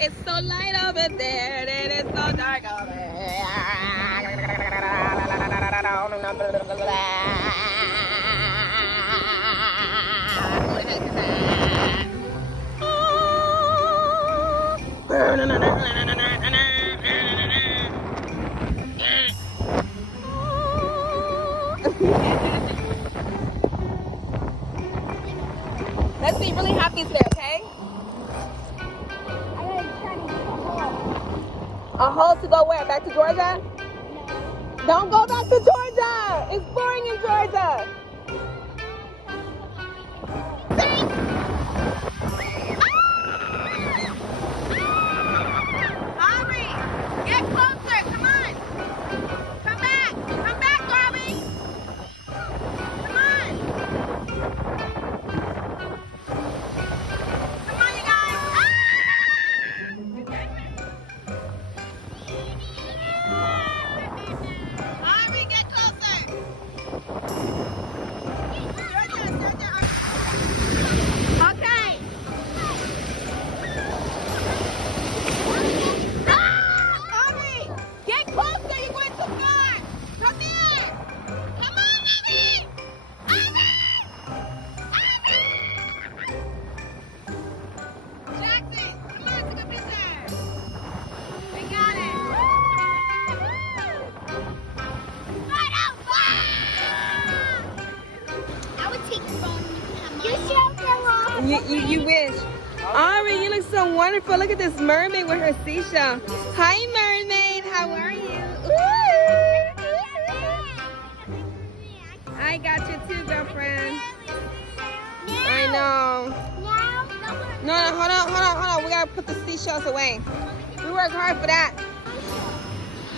It's so light over there, and it's so dark over Let's be really happy today, okay? A hole to go where? Back to Georgia? Don't go back to Georgia! It's boring in Georgia! Aubrey! Get closer! Come on! Come back! Come back, Aubrey! Come on! Come on, you guys! Aubrey, get closer! Okay. Aubrey, get closer. You're going too far. Come here. Come on, Aubrey. Aubrey. Jackson, come on, take a picture. We got it. I would take the phone. You should go off. You wish. Aubrey, you look so wonderful. Look at this mermaid with her seashell. Hi, mermaid. How are you? Ooh. I got you too, girlfriend. I know. No, hold on. We gotta put the seashells away. We work hard for that.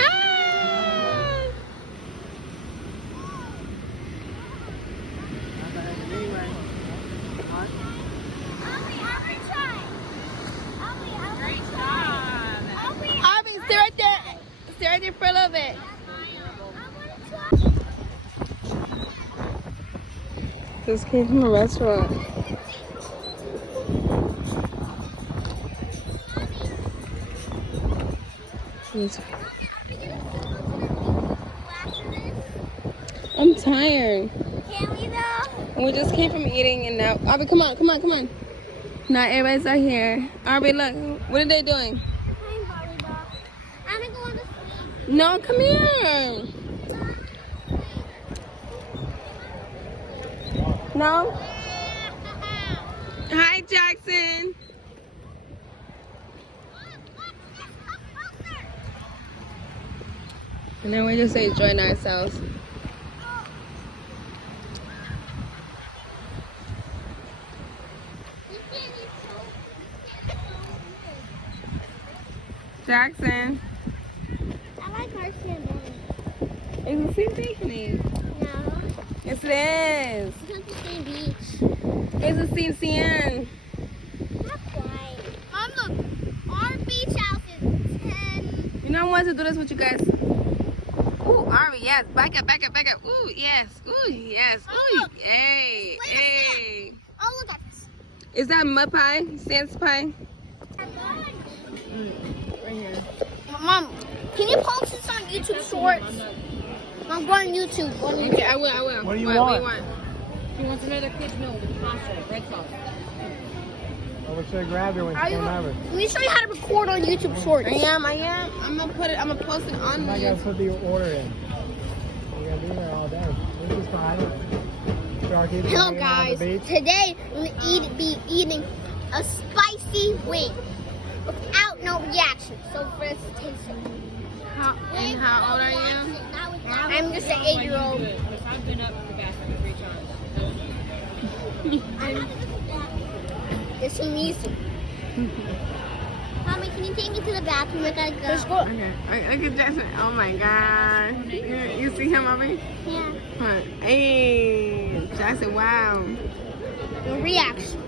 Ah! Aubrey, stay right there. Stay right there for a little bit. This came from a restaurant. I'm tired. Can we though? We just came from eating and now. Aubrey, come on. Now everybody's out here. Aubrey, look. What are they doing? Playing volleyball. I'm gonna go on the swing. No, come here. No? Hi, Jackson. And then we're just enjoying ourselves. Jackson. I like our sandals. It's the same thing, honey. No, Yes, it is. it's not the same beach. It's the same sand. Not quite. Mom, look. Our beach house is 10. You know I want to do this with you guys. Ooh, Ari, yes. Back up. Ooh, yes. Ooh, yes. Ooh, look. hey, Wait a hey. Oh, look at this. Is that mud pie? Sand pie? Right here. Mom, can you post this on YouTube Shorts? Mom, go on YouTube. Go on YouTube. Okay, I will. What do you What want? do you want? She wants another kid's meal with pasta, red sauce. I wish I grabbed her when she Are came you, over. let me show you how to record on YouTube Shorts. I am. I'm gonna post it on I gotta you. put the order in. We're gonna be there all day. This is fine. Sharky, Hello hanging out on guys, the beach. today we're gonna be eating a spicy wing without no reaction. So first taste it. And how old are you? I'm just an 8-year-old. Because I've been up to the bathroom 3 times. It's too easy. Mommy, can you take me to the bathroom? I gotta go. Okay. Look at Jackson. Oh my God. You see him, Aubrey? Yeah. Huh. Hey, Jackson. Wow. No reaction.